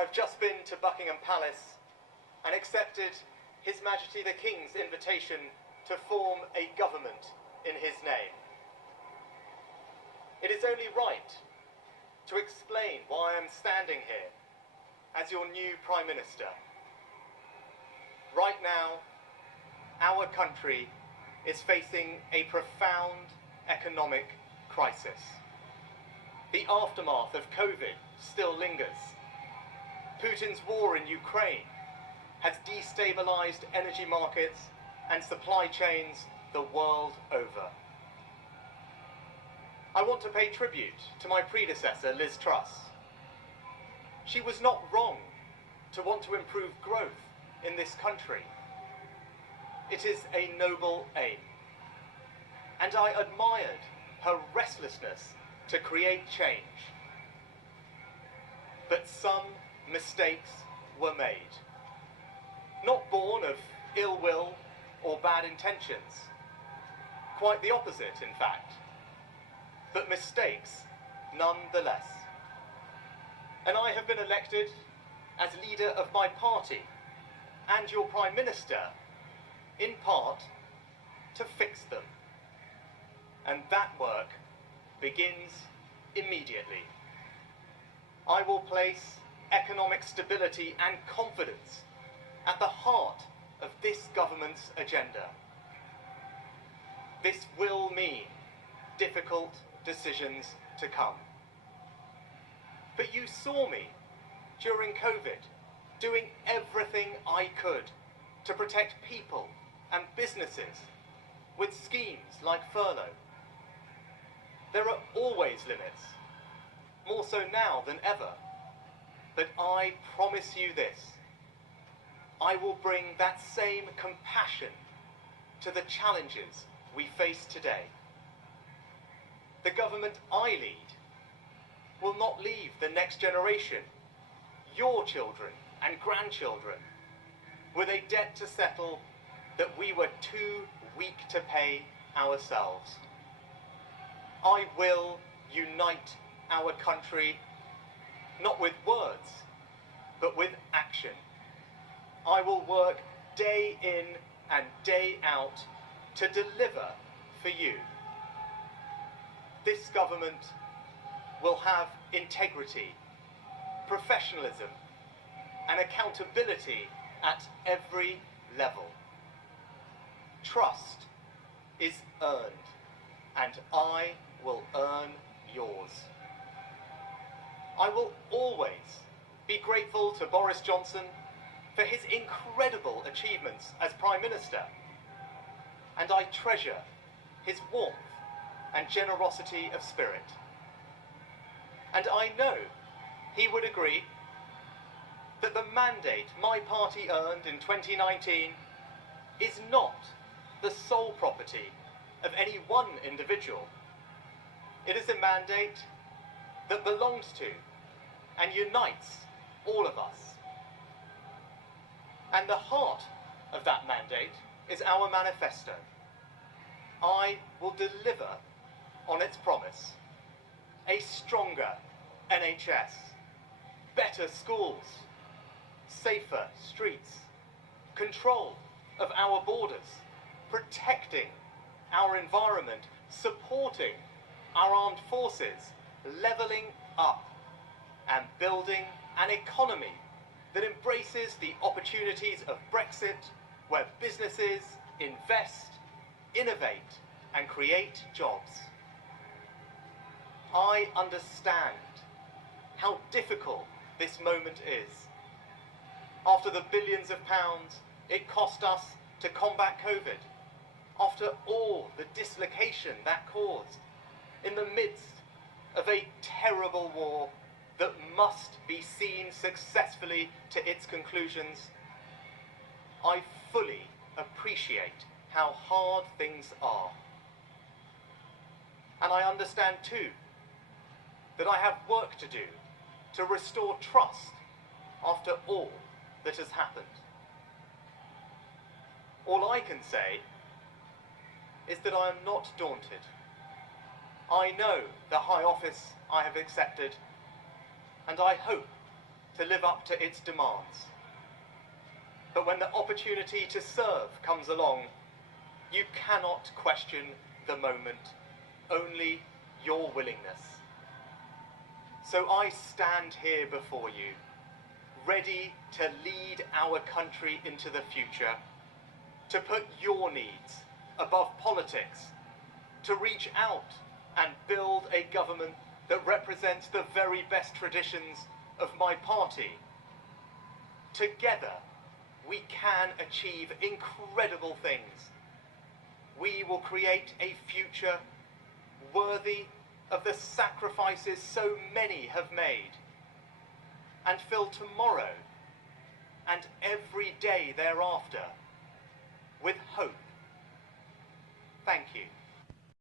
I've just been to Buckingham Palace and accepted His Majesty the King's invitation to form a government in his name. It is only right to explain why I am standing here as your new Prime Minister. Right now, our country is facing a profound economic crisis. The aftermath of COVID still lingers. Putin's war in Ukraine has destabilized energy markets and supply chains the world over. I want to pay tribute to my predecessor, Liz Truss. She was not wrong to want to improve growth in this country. It is a noble aim, and I admired her restlessness to create change. But some mistakes were made, not born of ill will or bad intentions. Quite the opposite, in fact, but mistakes nonetheless. And I have been elected as leader of my party and your Prime Minister, in part, to fix them. And that work begins immediately. I will place economic stability and confidence at the heart of this government's agenda. This will mean difficult decisions to come. But you saw me during COVID doing everything I could to protect people and businesses with schemes like furlough. There are always limits, more so now than ever, but I promise you this: I will bring that same compassion to the challenges we face today. The government I lead will not leave the next generation, your children and grandchildren, with a debt to settle that we were too weak to pay ourselves. I will unite our country, not with words, but with action. I will work day in and day out to deliver for you. This government will have integrity, professionalism, and accountability at every level. Trust is earned, and I will earn yours. I will always be grateful to Boris Johnson for his incredible achievements as Prime Minister, and I treasure his warmth and generosity of spirit. And I know he would agree that the mandate my party earned in 2019 is not the sole property of any one individual. It is a mandate that belongs to and unites all of us. And the heart of that mandate is our manifesto. I will deliver on its promise: a stronger NHS, better schools, safer streets, control of our borders, protecting our environment, supporting our armed forces, levelling up, and building an economy that embraces the opportunities of Brexit, where businesses invest, innovate, and create jobs. I understand how difficult this moment is. After the billions of pounds it cost us to combat COVID, after all the dislocation that caused, in the midst of a terrible war that must be seen successfully to its conclusions, I fully appreciate how hard things are. And I understand too that I have work to do to restore trust after all that has happened. All I can say is that I am not daunted. I know the high office I have accepted, and I hope to live up to its demands. But when the opportunity to serve comes along, you cannot question the moment, only your willingness. So I stand here before you, ready to lead our country into the future, to put your needs above politics, to reach out and build a government that represents the very best traditions of my party. Together, we can achieve incredible things. We will create a future worthy of the sacrifices so many have made, and fill tomorrow and every day thereafter with hope. Thank you.